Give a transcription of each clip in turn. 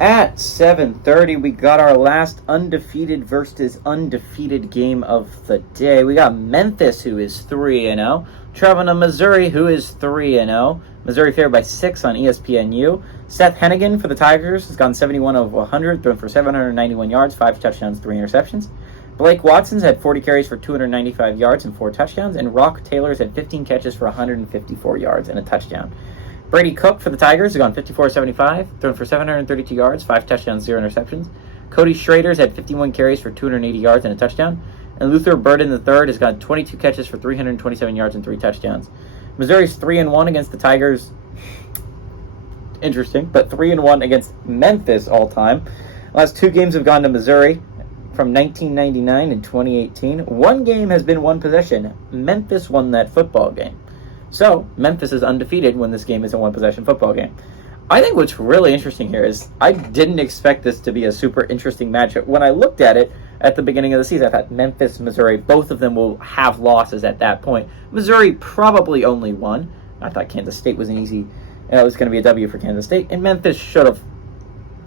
At 7:30, we got our last undefeated versus undefeated game of the day. We got Memphis, who is 3-0, traveling to Missouri, who is 3-0. Missouri favored by 6 on ESPNU. Seth Hennigan for the Tigers has gone 71 of 100, thrown for 791 yards, 5 touchdowns, 3 interceptions. Blake Watson's had 40 carries for 295 yards and 4 touchdowns, and Rock Taylor's had 15 catches for 154 yards and a touchdown. Brady Cook for the Tigers has gone 54-75, thrown for 732 yards, 5 touchdowns, 0 interceptions. Cody Schrader's had 51 carries for 280 yards and a touchdown. And Luther Burden III has got 22 catches for 327 yards and 3 touchdowns. Missouri's 3-1 against the Tigers. Interesting, but 3-1 against Memphis all time. Last 2 games have gone to Missouri from 1999 and 2018. 1 game has been 1 possession. Memphis won that football game. So, Memphis is undefeated when this game is a 1-possession football game. I think what's really interesting here is I didn't expect this to be a super interesting matchup. When I looked at it at the beginning of the season, I thought Memphis, Missouri, both of them will have losses at that point. Missouri probably only won. I thought Kansas State was it was going to be a W for Kansas State, and Memphis should have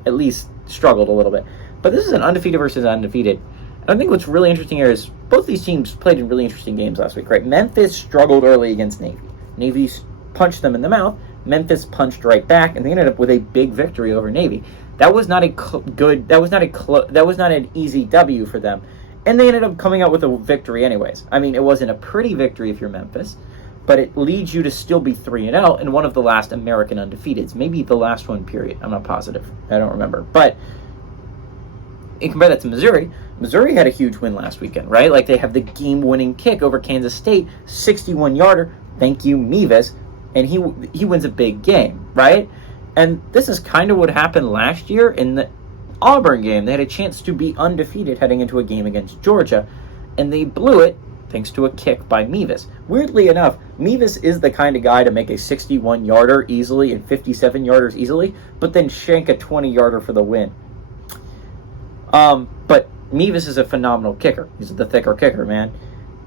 at least struggled a little bit. But this is an undefeated versus undefeated. I think what's really interesting here is both these teams played in really interesting games last week, right? Memphis struggled early against Navy. Navy punched them in the mouth. Memphis punched right back, and they ended up with a big victory over Navy. That was not an easy W for them, and they ended up coming out with a victory anyways. I mean, it wasn't a pretty victory if you're Memphis, but it leads you to still be 3-0 and one of the last American undefeateds, maybe the last one. Period. I'm not positive. I don't remember, but you compare that to Missouri. Missouri had a huge win last weekend, right? Like, they have the game-winning kick over Kansas State, 61-yarder. Thank you, Mevis. And he wins a big game, right? And this is kind of what happened last year in the Auburn game. They had a chance to be undefeated heading into a game against Georgia, and they blew it thanks to a kick by Mevis. Weirdly enough, Mevis is the kind of guy to make a 61-yarder easily and 57-yarders easily, but then shank a 20-yarder for the win. But Mevis is a phenomenal kicker. He's the thicker kicker, man.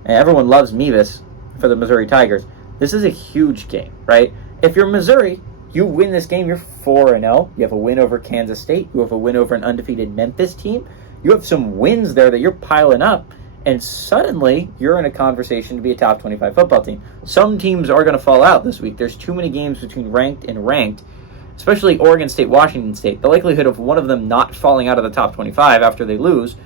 And everyone loves Mevis for the Missouri Tigers. This is a huge game, right? If you're Missouri, you win this game, you're 4-0. You have a win over Kansas State. You have a win over an undefeated Memphis team. You have some wins there that you're piling up, and suddenly you're in a conversation to be a top 25 football team. Some teams are going to fall out this week. There's too many games between ranked and ranked, especially Oregon State, Washington State. The likelihood of one of them not falling out of the top 25 after they lose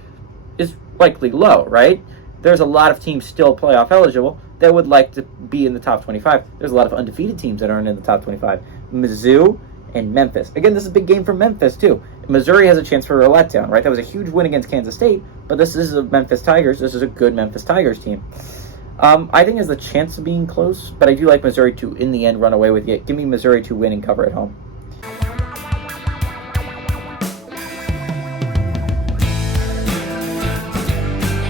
is likely low, right? There's a lot of teams still playoff eligible that would like to be in the top 25. There's a lot of undefeated teams that aren't in the top 25. Mizzou and Memphis. Again, this is a big game for Memphis, too. Missouri has a chance for a letdown, right? That was a huge win against Kansas State, but this is a Memphis Tigers. This is a good Memphis Tigers team. I think it has a chance of being close, but I do like Missouri to, in the end, run away with it. Give me Missouri to win and cover at home.